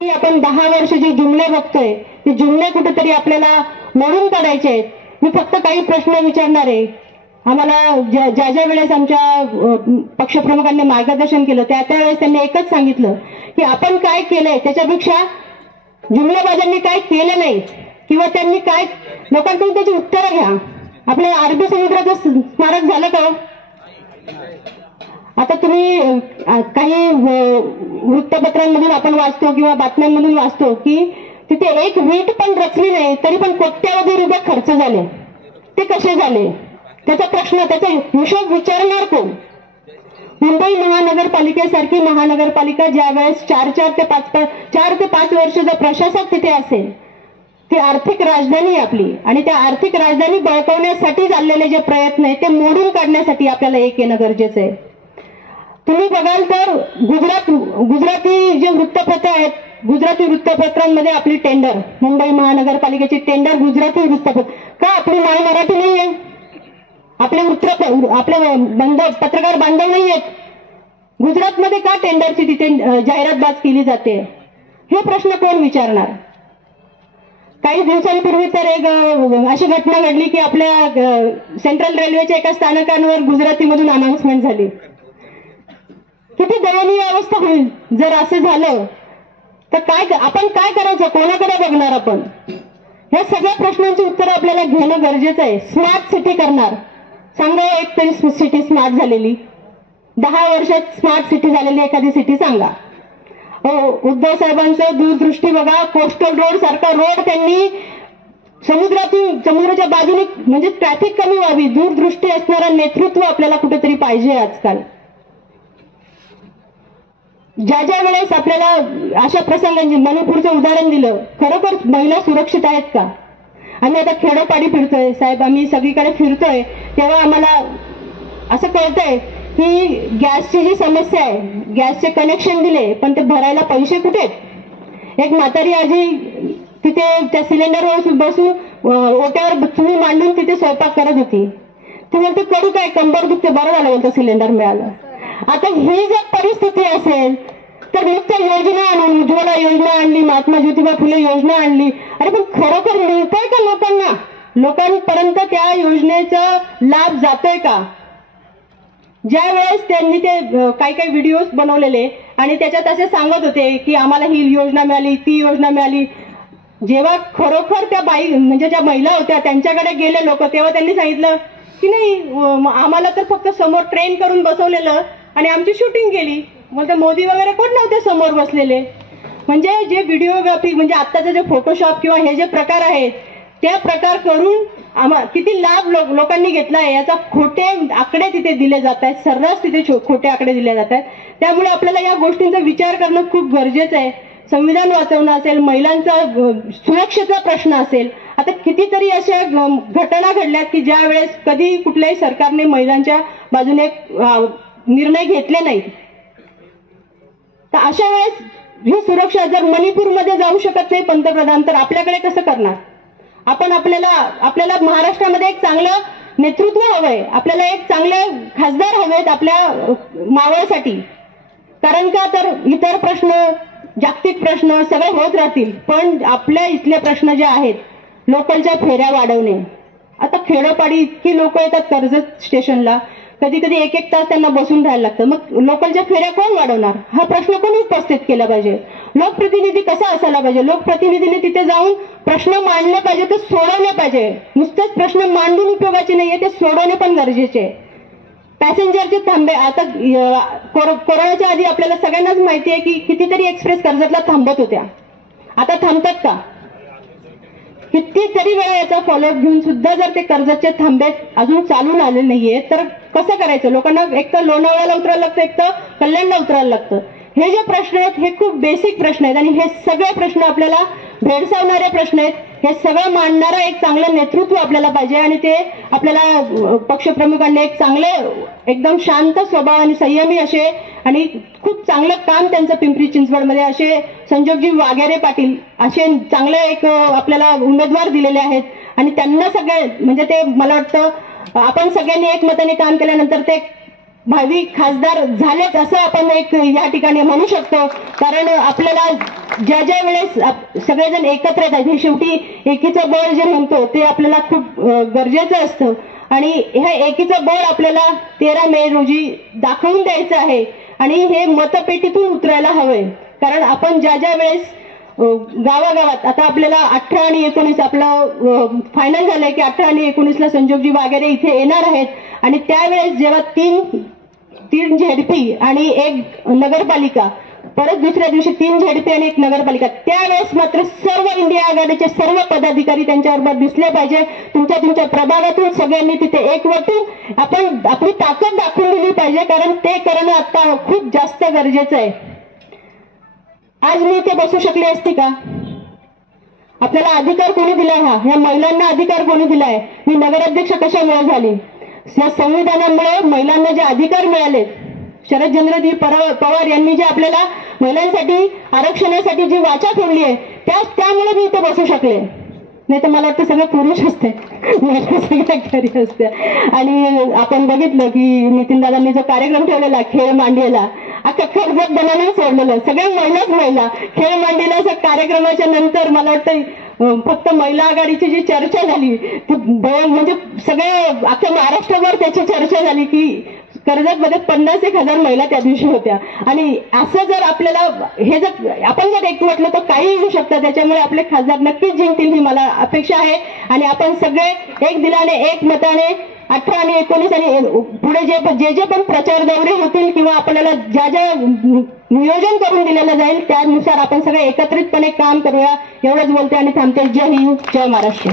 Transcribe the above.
आपण 10 वर्ष जे जुमले बघतोय ते जुमले कुठेतरी आपल्याला मोडून काढायचे आहेत. मी फक्त काही प्रश्न विचारणार आहे. आम्हाला ज्या ज्या वेळेस आमच्या पक्षप्रमुखांनी मार्गदर्शन केलं त्या वेळेस त्यांनी एकच सांगितलं की आपण काय केलंय त्याच्यापेक्षा जुमलेबाजांनी काय केलं नाही किंवा त्यांनी काय लोकांकडून त्याची उत्तरं घ्या. आपल्या अरबी समुद्राचं स्मारक झालं का? आता तुम्ही काही वृत्तपत्रांमधून आपण वाचतो किंवा बातम्यांमधून वाचतो की तिथे एक वीट पण रचली नाही तरी पण कोट्यावधी रुपये खर्च झाले. ते कसे झाले त्याचा प्रश्न, त्याचा हिशोब विचारणार कोण? मुंबई महानगरपालिकेसारखी महानगरपालिका ज्यावेळेस 4 ते 5 वर्षाचा प्रशासक तिथे असेल, ती आर्थिक राजधानी आहे आपली आणि त्या आर्थिक राजधानी बळकवण्यासाठी चाललेले जे प्रयत्न आहेत ते मोडून काढण्यासाठी आपल्याला एक येणं गरजेचं आहे. तुम्ही बघाल तर गुजराती जे वृत्तपत्र आहेत, गुजराती वृत्तपत्रांमध्ये आपली टेंडर, मुंबई महानगरपालिकेची टेंडर गुजराती वृत्तपत्र का? आपली माय मराठी नाही आहे, आपले पत्रकार बांधव नाही आहेत. गुजरातमध्ये का टेंडरची तिथे जाहिरातबाज केली जाते हे प्रश्न कोण विचारणार? काही दिवसांपूर्वी तर एक अशी घटना घडली की आपल्या सेंट्रल रेल्वेच्या एका स्थानकांवर गुजरातीमधून अनाउन्समेंट झाली. किती दयनीय अवस्था होईल जर असं झालं तर आपण काय करायचं? कोणाकडे बघणार आपण? या सगळ्या प्रश्नांची उत्तरं आपल्याला घेणं गरजेचं आहे. स्मार्ट सिटी करणार, सांगा एक तरी सिटी स्मार्ट झालेली, 10 वर्षात स्मार्ट सिटी झालेली एखादी सिटी सांगा. उद्धव साहेबांचं दूरदृष्टी बघा. कोस्टल रोड सारखा रोड त्यांनी समुद्राच्या बाजूने, म्हणजे ट्रॅफिक कमी व्हावी, दूरदृष्टी असणारं नेतृत्व आपल्याला कुठेतरी पाहिजे आजकाल. ज्या ज्या वेळेस आपल्याला अशा प्रसंगांची, मणिपूरचं उदाहरण दिलं, खरोखर महिला सुरक्षित आहेत का? आम्ही आता खेडोपाडी फिरतोय साहेब, आम्ही सगळीकडे फिरतोय तेव्हा आम्हाला असं कळतंय की गॅसची जी समस्या आहे, गॅसचे कनेक्शन दिले पण ते भरायला पैसे कुठे? एक म्हातारी आजी तिथे त्या सिलेंडरवर बसून ओट्यावर चुली मांडून तिथे स्वयंपाक करत होती. ती म्हणते करू काय, कंबर दुखते, बरं झालं म्हणतं सिलेंडर मिळालं. आता ही जर परिस्थिती असेल तर नुसत्या योजना आणून, उज्ज्वला योजना आणली, महात्मा ज्योतिबा फुले योजना आणली, अरे पण खरोखर मिळतंय का लोकांना? लोकांपर्यंत त्या योजनेचा लाभ जातोय का? ज्या वेळेस त्यांनी ते काही व्हिडिओज बनवलेले आणि त्याच्यात असे सांगत होते की आम्हाला ही योजना मिळाली, ती योजना मिळाली, जेव्हा खरोखर त्या बाई, म्हणजे ज्या महिला होत्या त्यांच्याकडे गेले लोक, तेव्हा त्यांनी सांगितलं की नाही, आम्हाला तर फक्त समोर ट्रेन करून बसवलेलं आणि आमची शूटिंग केली. मग मोदी वगैरे कोण नव्हते समोर बसलेले. म्हणजे जे व्हिडिओग्राफी, म्हणजे आत्ताचं जे फोटोशॉप किंवा हे जे प्रकार आहेत त्या प्रकार करून किती लाभ लोकांनी घेतला आहे याचा खोटे आकडे तिथे दिले जात आहेत, सर्रास तिथे खोटे आकडे दिले जात आहेत. त्यामुळे आपल्याला या गोष्टींचा विचार करणं खूप गरजेचं आहे. संविधान वाचवणं असेल, महिलांचा सुरक्षेचा प्रश्न असेल, आता कितीतरी अशा घटना घडल्यात की ज्या वेळेस कधी कुठल्याही सरकारने महिलांच्या बाजूने निर्णय घेतले नाहीत. तर अशा वेळेस ही सुरक्षा जर मणिपूरमध्ये जाऊ शकत नाही पंतप्रधान, तर आपल्याकडे कसं करणार? आपल्याला महाराष्ट्रामध्ये एक चांगलं नेतृत्व हवंय, आपल्याला एक चांगले खासदार हवेत आपल्या मावळसाठी. कारण का तर इतर प्रश्न, जागतिक प्रश्न सगळे होत राहतील, पण आपल्या इथले प्रश्न जे आहेत, लोकलच्या फेऱ्या वाढवणे. आता खेडोपाडी इतकी लोक येतात कर्जत स्टेशनला, कधी कधी 1-1 तास त्यांना बसून राहायला लागतं. मग लोकलच्या फेऱ्या कोण वाढवणार? हा प्रश्न कोणी उपस्थित केला पाहिजे? लोकप्रतिनिधी कसा असायला पाहिजे? लोकप्रतिनिधीने तिथे जाऊन प्रश्न मांडले पाहिजे, ते सोडवले पाहिजे. नुसतेच प्रश्न मांडून उपयोगाचे नाहीये, ते सोडवणे पण गरजेचे आहे. पॅसेंजरचे थांबे, आता कोरोनाच्या आधी आपल्याला सगळ्यांनाच माहिती आहे की कितीतरी एक्सप्रेस कर्जतला थांबत होत्या. आता थांबतात का? कितीतरी वेळा याचा फॉलोअप घेऊन सुद्धा जर ते कर्जतचे थांबे अजून चालून आले नाहीये तर कसं करायचं? लोकांना एक तर लोणावळ्याला उतरायला लागतं, एक तर कल्याणला उतरायला लागतं. हे जे प्रश्न आहेत हे खूप बेसिक प्रश्न आहेत आणि हे सगळे प्रश्न आपल्याला भेडसावणारे प्रश्न आहेत. हे सगळं मांडणारं एक चांगलं नेतृत्व आपल्याला पाहिजे आणि ते आपल्याला पक्षप्रमुखांनी एक चांगले, एकदम शांत स्वभाव आणि संयमी असे आणि खूप चांगलं काम त्यांचं पिंपरी चिंचवडमध्ये असे संजोगजी वाघेरे पाटील असे चांगले एक आपल्याला उमेदवार दिलेले आहेत आणि त्यांना सगळे, म्हणजे ते मला वाटतं आपण सगळ्यांनी एकमताने काम केल्यानंतर ते भावी खासदार झालेच असं आपण एक या ठिकाणी म्हणू शकतो. कारण आपल्याला ज्या ज्या वेळेस सगळेजण एकत्र येतात, हे शेवटी एकीचं बळ जे म्हणतो ते आपल्याला खूप गरजेचं असतं आणि ह्या एकीचं बळ आपल्याला 13 मे रोजी दाखवून द्यायचं आहे आणि हे मतपेटीतून उतरायला हवंय. कारण आपण ज्या ज्या वेळेस गावागावात आता आपल्याला 18 आणि 19 आपलं फायनल झालंय की 18 आणि 19ला संजोगजी वगैरे इथे येणार आहेत आणि त्यावेळेस जेव्हा तीन झेडपी आणि एक नगरपालिका, परत दुसऱ्या दिवशी 3 झेडपी आणि एक नगरपालिका, त्यावेळेस मात्र सर्व इंडिया आघाडीचे सर्व पदाधिकारी त्यांच्याबरोबर दिसले पाहिजे. तुमच्या प्रभागातून सगळ्यांनी तिथे एकवटून आपण आपली ताकद दाखवून दिली पाहिजे. कारण ते करणं आता खूप जास्त गरजेचं आहे. आज मी इथे बसू शकली असती का? आपल्याला अधिकार कोणी दिलाय? ह्या महिलांना अधिकार कोणी दिलाय? मी नगराध्यक्ष कशामुळे झाली? या संविधानामुळे महिलांना जे अधिकार मिळाले, शरदचंद्रजी पवार यांनी जे आपल्याला महिलांसाठी आरक्षणासाठी जी वाचा फोडली आहे त्यामुळे मी इथे बसू शकले. नाही तर मला वाटतं सगळे पुरुष असते, सगळ्या घरी असते. आणि आपण बघितलं की नितीनदादांनी जो कार्यक्रम ठेवलेला खेळ मांडलेला, आता कर्जत बनायला सोडलेलं, सगळ्या महिला खेळ मांडलेल्या कार्यक्रमाच्या नंतर मला वाटतं फक्त महिला आघाडीची जी चर्चा झाली ती म्हणजे सगळ्या अख्ख्या महाराष्ट्रभर त्याची चर्चा झाली की कर्जतमध्ये 51,000 महिला त्या दिवशी होत्या. आणि असं जर आपल्याला हे जर आपण जर एकवटलं तर काही होऊ शकतं. त्याच्यामुळे आपले खासदार नक्कीच जिंकतील ही मला अपेक्षा आहे. आणि आपण सगळे एक दिलाने एक मताने 18 आणि 19 आणि पुढे जे पण प्रचार दौरे होतील किंवा आपल्याला ज्या नियोजन करून दिलेलं जाईल त्यानुसार आपण सगळे एकत्रितपणे काम करूया. एवढंच बोलते आणि थांबते. जय हिंद, जय महाराष्ट्र.